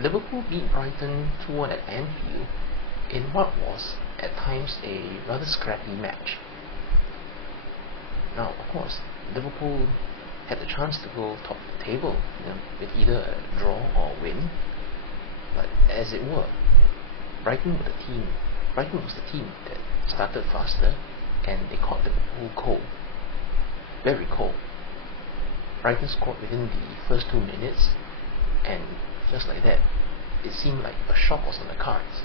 Liverpool beat Brighton 2-1 at Anfield in what was at times a rather scrappy match. Now, of course, Liverpool had the chance to go top of the table, with either a draw or a win. But as it were, Brighton was the team that started faster, and they caught Liverpool cold, very cold. Brighton scored within the first 2 minutes, and just like that, it seemed like a shock was on the cards.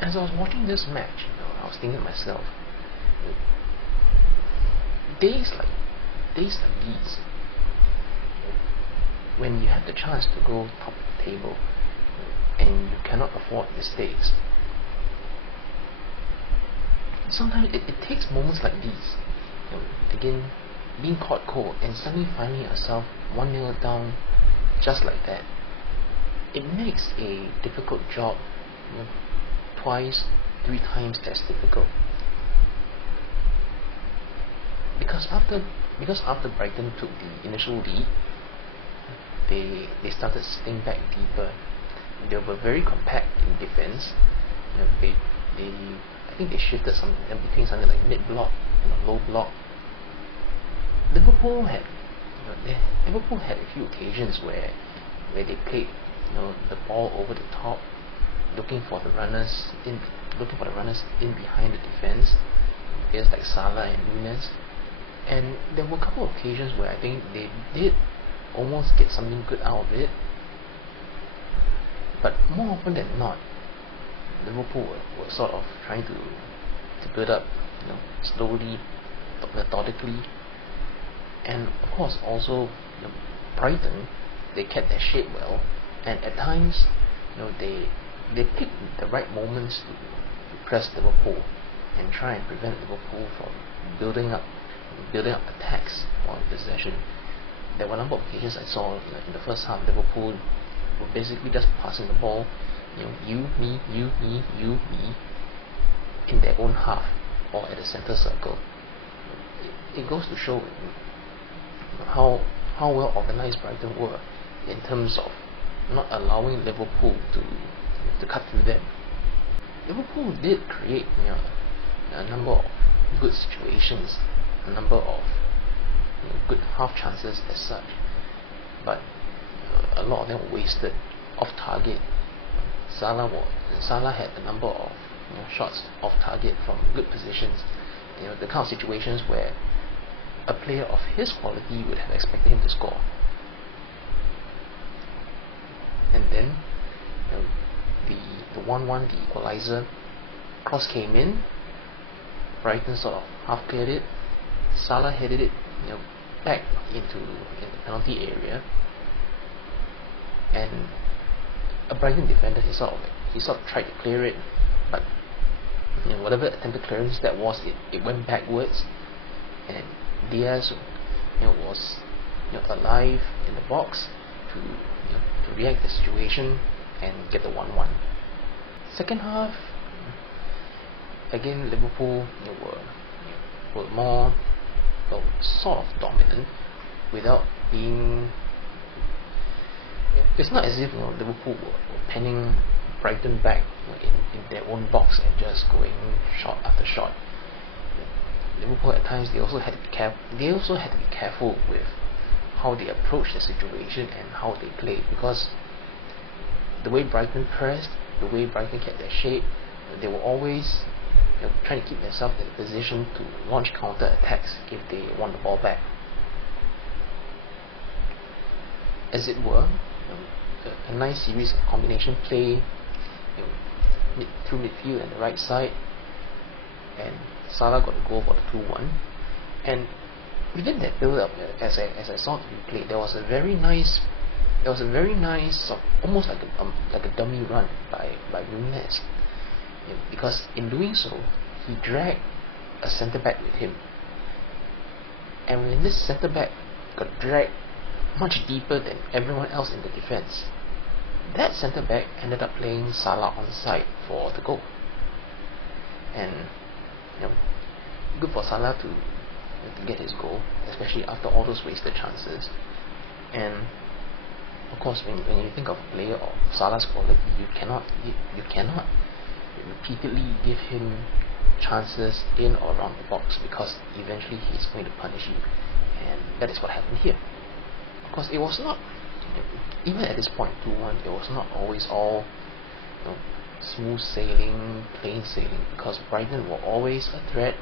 As I was watching this match, I was thinking to myself, days like these, when you have the chance to go top of the table and you cannot afford mistakes, sometimes it takes moments like these, again, being caught cold and suddenly finding yourself 1-0 down just like that. It makes a difficult job twice, 3 times as difficult. Because after Brighton took the initial lead, they started sitting back deeper. They were very compact in defense. I think they shifted between something like mid block and low block. Liverpool had a few occasions where they played the ball over the top, looking for the runners in behind the defense, players like Salah and Nunes. And there were a couple of occasions where I think they did almost get something good out of it, but more often than not, Liverpool were sort of trying to build up, slowly, methodically. And of course also, Brighton, they kept their shape well, and at times, they picked the right moments to press Liverpool and try and prevent Liverpool from building up attacks on possession. There were a number of occasions I saw in the first half, Liverpool were basically just passing the ball, you, me, in their own half or at the center circle. It goes to show how well organized Brighton were in terms of not allowing Liverpool to cut through them. Liverpool did create a number of good situations, a number of good half chances as such, but a lot of them were wasted off target. Salah had a number of shots off target from good positions, the kind of situations where a player of his quality would have expected him to score. And then the 1-1, the equalizer, cross came in, Brighton sort of half cleared it, Salah headed it back into the penalty area, and a Brighton defender, he sort of tried to clear it, but whatever attempted clearance that was, it went backwards, and Diaz was alive in the box to react to the situation and get the 1-1. Second half, again Liverpool were more sort of dominant without being. It's not as if Liverpool were penning Brighton back in their own box and just going shot after shot. Liverpool at times they also had to be careful with how they approached the situation and how they played, because the way Brighton pressed, the way Brighton kept their shape, they were always trying to keep themselves in a position to launch counter attacks if they want the ball back. As it were, a nice series of combination play through midfield and the right side, and Salah got a goal for the 2-1. And within that build-up, as I saw it be played, there was a very nice almost like a dummy run by Nunes, because in doing so he dragged a centre back with him, and when this centre back got dragged much deeper than everyone else in the defense, that centre back ended up playing Salah on side for the goal. And good for Salah to get his goal, especially after all those wasted chances. And Of course, when you think of a player of Salah's quality, you cannot repeatedly give him chances in or around the box, because eventually he's going to punish you, and that is what happened here. Of course, it was not, even at this point 2-1, it was not always all, you know, smooth sailing, plain sailing, because Brighton were always a threat.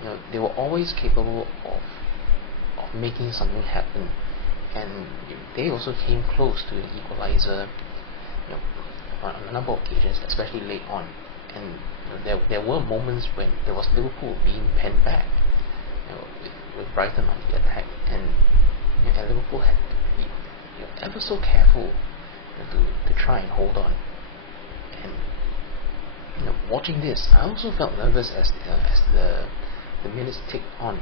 You know, they were always capable of making something happen, and they also came close to an equalizer, you know, on a number of occasions, especially late on. And you know, there were moments when there was Liverpool being penned back, you know, with Brighton on the attack, and, you know, and Liverpool had to be, you know, ever so careful, you know, to try and hold on. And, you know, watching this, I also felt nervous as the minutes ticked on,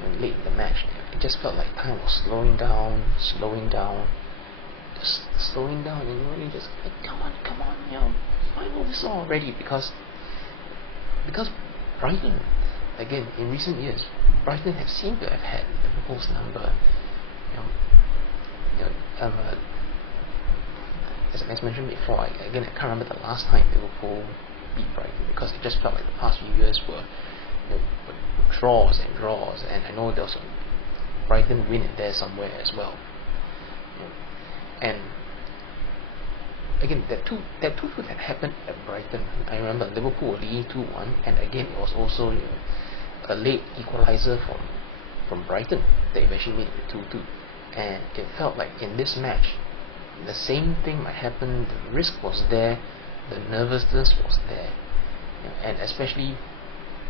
you know, late in the match. It just felt like time was slowing down, just slowing down, and really just like, come on, you know, final whistle already, because Brighton, again, in recent years, Brighton have seemed to have had Liverpool's number. As mentioned before, I can't remember the last time Liverpool beat Brighton, because it just felt like the past few years were, you know, draws, and I know there was a Brighton win in there somewhere as well. You know, and again, that 2-2 that happened at Brighton, I remember Liverpool were leading 2-1, and again it was also, you know, a late equalizer from Brighton that eventually made it 2-2. And it felt like in this match the same thing might happen. The risk was there, the nervousness was there, you know, and especially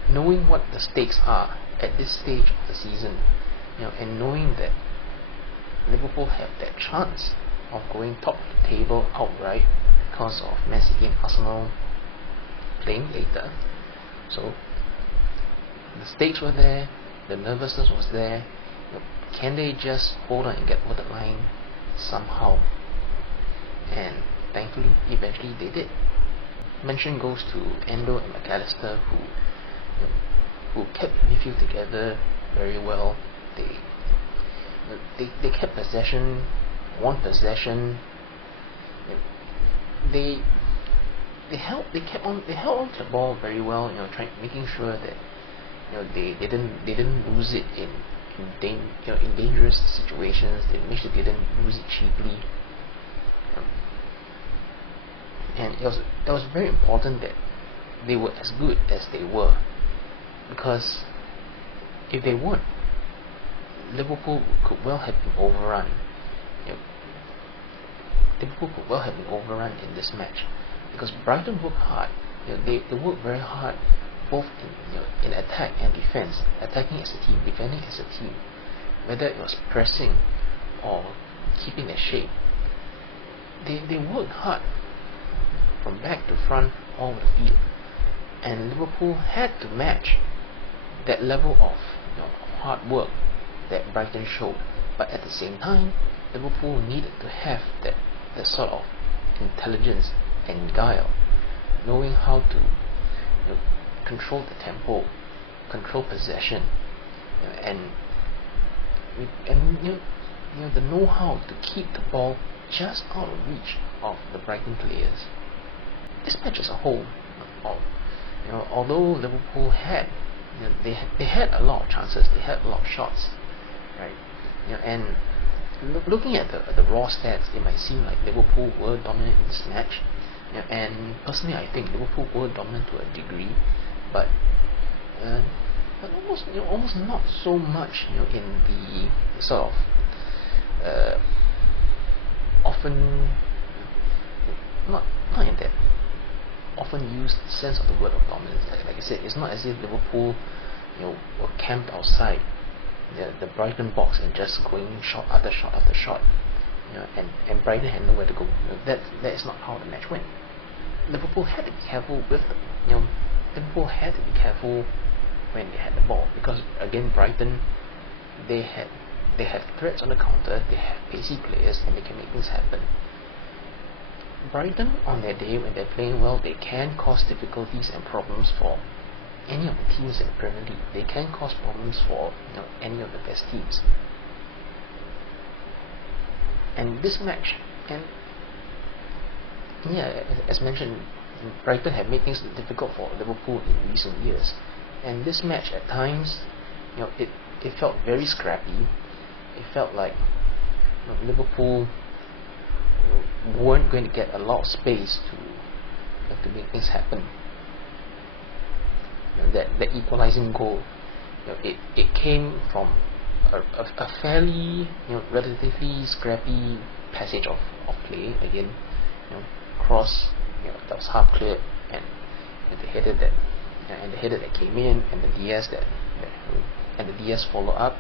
knowing what the stakes are at this stage of the season, you know, and knowing that Liverpool have that chance of going top of the table outright because of Man City and Arsenal playing later. So the stakes were there, the nervousness was there. You know, can they just hold on and get over the line somehow? And thankfully, eventually they did. Mention goes to Endo and McAllister, who kept the midfield together very well. They kept possession, won possession. They held on to the ball very well. You know, making sure that, you know, they didn't lose it in dangerous situations. They made sure they didn't lose it cheaply. And it was very important that they were as good as they were, because if they weren't, Liverpool could well have been overrun. You know, Liverpool could well have been overrun in this match, because Brighton worked hard. You know, they worked very hard, both in attack and defense, attacking as a team, defending as a team, whether it was pressing or keeping their shape. They worked hard from back to front all over the field, and Liverpool had to match that level of, you know, hard work that Brighton showed. But at the same time, Liverpool needed to have that sort of intelligence and guile, knowing how to, you know, control the tempo, control possession, you know, and you know, the know-how to keep the ball just out of reach of the Brighton players. This match as a whole, you know, although Liverpool had, you know, they had a lot of chances, they had a lot of shots, right? You know, and looking at the raw stats, it might seem like Liverpool were dominant in this match. You know, and personally, I think Liverpool were dominant to a degree, but almost not so much, you know, in the sort of often not in that often used sense of the word of dominance. Like I said, it's not as if Liverpool, you know, were camped outside the Brighton box and just going shot after shot after shot, you know, and Brighton had nowhere to go. You know, that is not how the match went. Liverpool had to be careful with them. You know, Liverpool had to be careful when they had the ball, because again, Brighton, they have threats on the counter, they have pacey players, and they can make things happen. Brighton, on their day, when they're playing well, they can cause difficulties and problems for any of the teams in the Premier League. They can cause problems for, you know, any of the best teams. And this match, and yeah, as mentioned, Brighton have made things difficult for Liverpool in recent years, and this match at times, it felt very scrappy. It felt like Liverpool weren't going to get a lot of space to make things happen. That equalizing goal, it came from a fairly relatively scrappy passage of play again, cross that was half cleared, and the header that came in, and the Diaz follow up.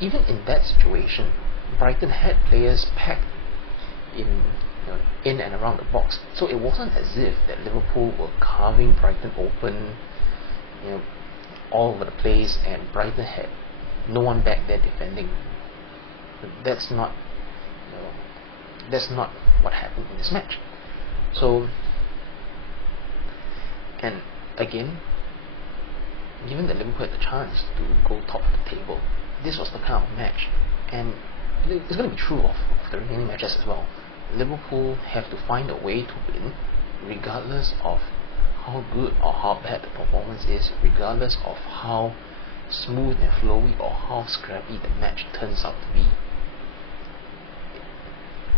Even in that situation, Brighton had players packed in and around the box, so it wasn't as if that Liverpool were carving Brighton open all over the place, and Brighton had no one back there defending. That's not what happened in this match. So, and again, given that Liverpool had the chance to go top of the table, this was the kind of match, and it's going to be true of the remaining matches as well. Liverpool have to find a way to win, regardless of how good or how bad the performance is, regardless of how smooth and flowy or how scrappy the match turns out to be.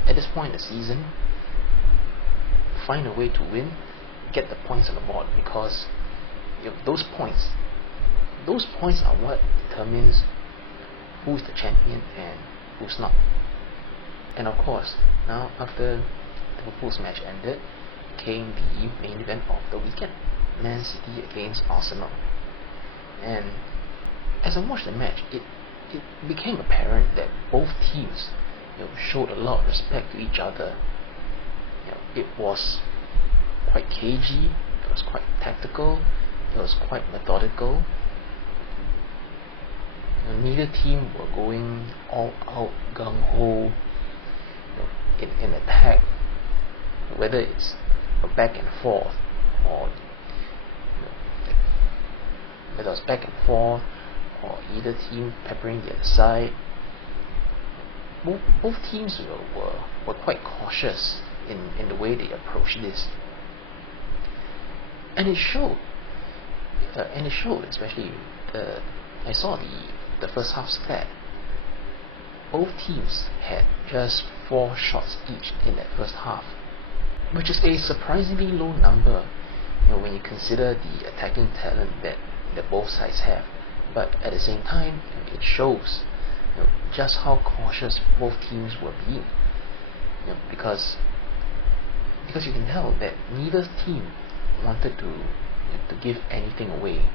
At this point in the season, find a way to win, get the points on the board, because those points are what determines who's the champion and who's not. And of course, now after Liverpool's match ended, came the main event of the weekend, Man City against Arsenal. And as I watched the match, it became apparent that both teams showed a lot of respect to each other. It was quite cagey, it was quite tactical, it was quite methodical. Neither team were going all out gung-ho in attack, whether it's back and forth or whether it's back and forth or either team peppering the other side. Both teams were quite cautious in the way they approached this, and it showed. Especially I saw the first half stat. Both teams had just 4 shots each in that first half, which is a surprisingly low number when you consider the attacking talent that both sides have. But at the same time, it shows just how cautious both teams were being, because you can tell that neither team wanted to give anything away.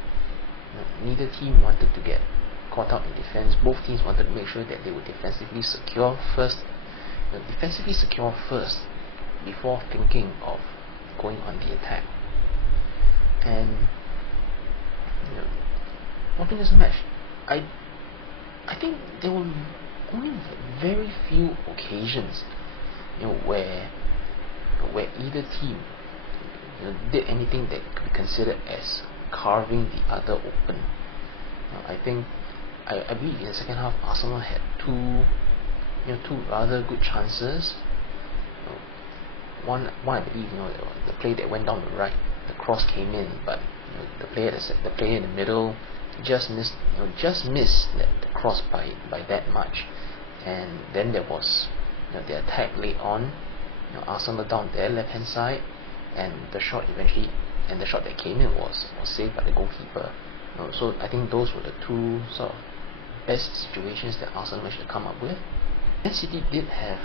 Neither team wanted to get caught out in defense. Both teams wanted to make sure that they were defensively secure first before thinking of going on the attack. And watching this match, I think there were only very few occasions where either team did anything that could be considered as carving the other open. I believe in the second half, Arsenal had two rather good chances. One I believe, the play that went down the right, the cross came in, but the player in the middle just missed the cross by that much. And then there was the attack late on, Arsenal down their left hand side, and the shot that came in was saved by the goalkeeper. So I think those were the two sort of best situations that Arsenal managed to come up with. Man City did have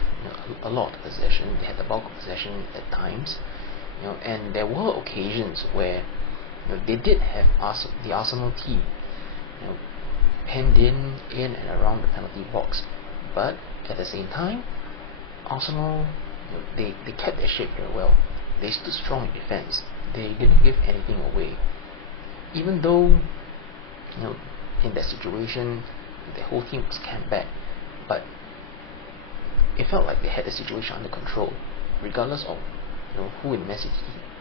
a lot of possession. They had the bulk of possession at times, and there were occasions where they did have the Arsenal team penned in and around the penalty box, but at the same time, Arsenal they kept their shape very well. They stood strong in defense. They didn't give anything away, even though in that situation the whole team was camped back, but it felt like they had the situation under control, regardless of who in Man City,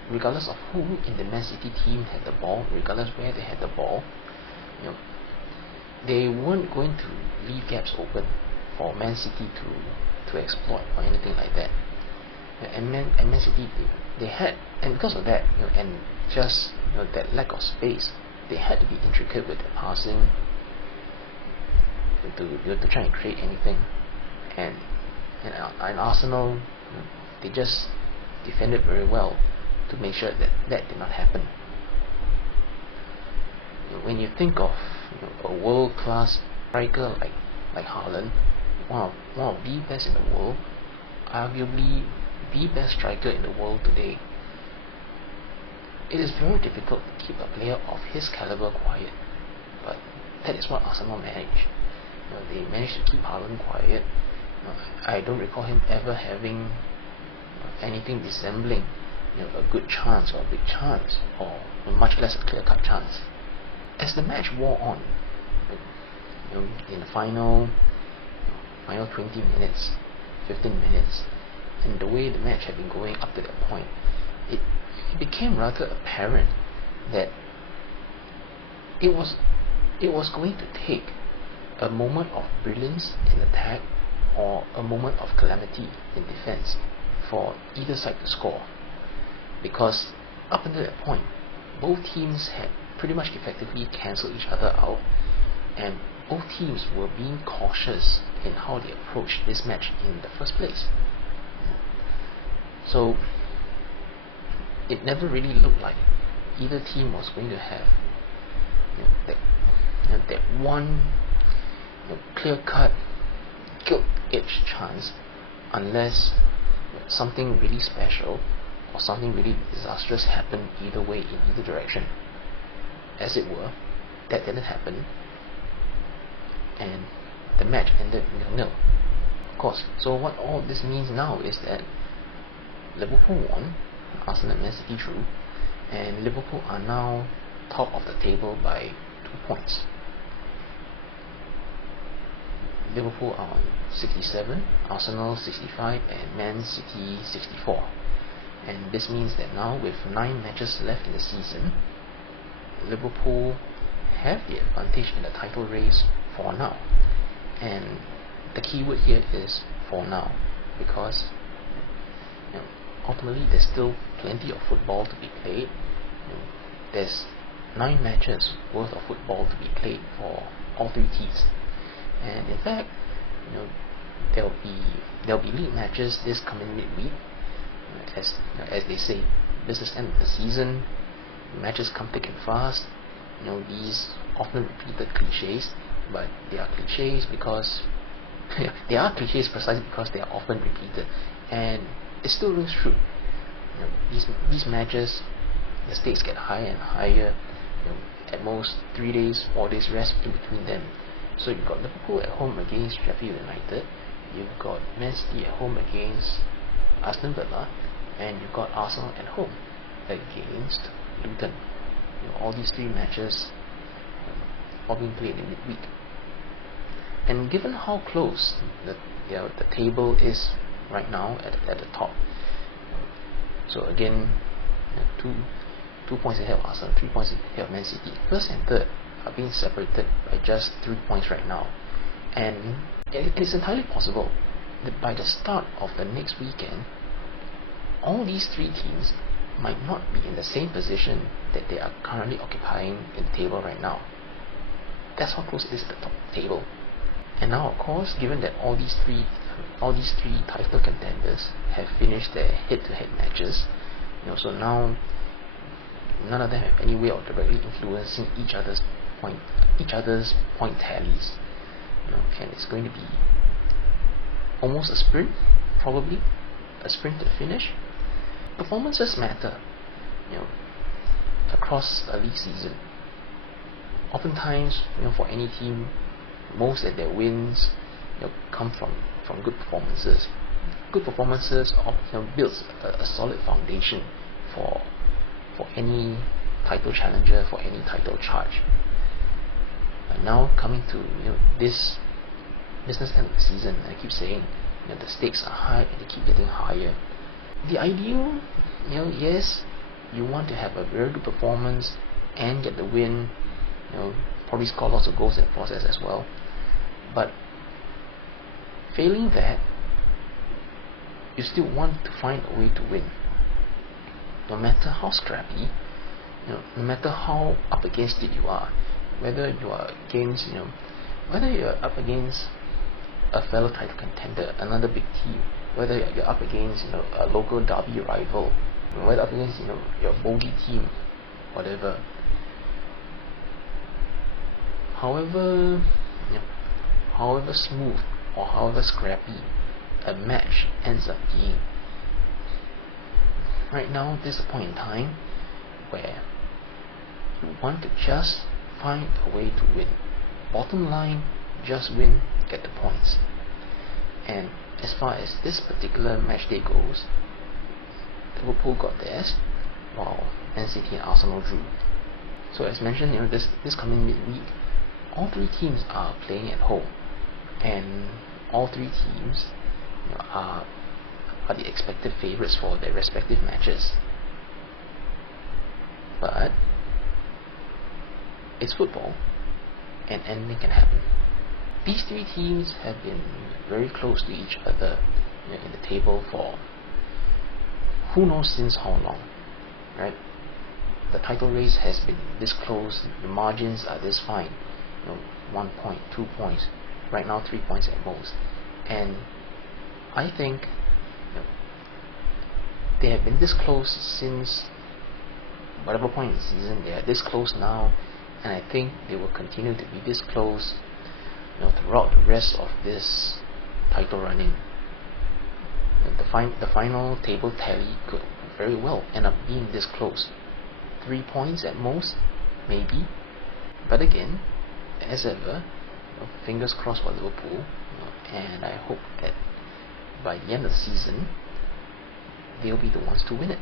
regardless of who in the Man City team had the ball, regardless where they had the ball. They weren't going to leave gaps open for Man City to exploit or anything like that. And Man City, they had, and because of that, and just that lack of space, they had to be intricate with their passing to try and create anything. And Arsenal, they just defended very well to make sure that did not happen. When you think of a world-class striker like Haaland, one of the best in the world, arguably the best striker in the world today, it is very difficult to keep a player of his caliber quiet. But that is what Arsenal managed. They managed to keep Haaland quiet. I don't recall him ever having anything resembling a good chance or a big chance, or much less a clear-cut chance. As the match wore on, in the final 20 minutes, 15 minutes, and the way the match had been going up to that point, it became rather apparent that it was going to take a moment of brilliance in attack or a moment of calamity in defense for either side to score. Because up until that point, both teams had pretty much effectively cancelled each other out, and both teams were being cautious in how they approached this match in the first place. So it never really looked like either team was going to have that one clear-cut, gilt-edged chance, unless something really special or something really disastrous happened either way in either direction. As it were, that didn't happen, and the match ended 0-0. Of course, so what all this means now is that Liverpool won, Arsenal and Man City drew, and Liverpool are now top of the table by 2 points. Liverpool are on 67, Arsenal 65, and Man City 64. And this means that now, with 9 matches left in the season, Liverpool have the advantage in the title race for now. And the key word here is for now, because ultimately there's still plenty of football to be played. There's 9 matches worth of football to be played for all 3 teams. And in fact, there'll be league matches this coming midweek. As they say, business end of the season, matches come thick and fast. These often repeated cliches, but they are cliches because they are cliches precisely because they are often repeated, and it still rings true. These matches, the stakes get higher and higher. At most 3 days, 4 days rest in between them. So you've got Liverpool at home against Sheffield United, you've got Man City at home against Aston Villa, and you've got Arsenal at home against Luton. All these 3 matches all being played in midweek. And given how close the table is right now at the top, so again, 2 points ahead of Arsenal, 3 points ahead of Man City. First and third are being separated by just 3 points right now, and it is entirely possible that by the start of the next weekend, all these 3 teams might not be in the same position that they are currently occupying in the table right now. That's how close it is to the top table. And now, of course, given that all these three title contenders have finished their head-to-head matches, so now none of them have any way of directly influencing each other's point tallies. And it's going to be almost a sprint, probably a sprint to the finish. Performances matter, across a league season. Oftentimes, for any team, most of their wins, come from good performances. Good performances builds a solid foundation for any title challenger, for any title charge. And now coming to this business end of the season, I keep saying the stakes are high and they keep getting higher. The ideal, yes, you want to have a very good performance and get the win, probably score lots of goals in the process as well. But failing that, you still want to find a way to win, no matter how scrappy, no matter how up against it you are, whether you are against, whether you're up against a fellow title contender, another big team, whether you're up against, a local derby rival, whether up against, your bogey team, whatever. However, however smooth or however scrappy a match ends up being, right now there's a point in time where you want to just find a way to win. Bottom line, just win, get the points. And as far as this particular match day goes, Liverpool got theirs, while NCT and Arsenal drew. So as mentioned, this coming midweek, all three teams are playing at home, and all three teams are the expected favourites for their respective matches. But it's football, and anything can happen. These three teams have been very close to each other in the table for who knows since how long, right? The title race has been this close, the margins are this fine, 1 point, 2 points, right now 3 points at most. And I think they have been this close since whatever point in the season. They are this close now, and I think they will continue to be this close throughout the rest of this title running. The final table tally could very well end up being this close, 3 points at most, maybe. But again, as ever, fingers crossed for Liverpool, and I hope that by the end of the season they'll be the ones to win it.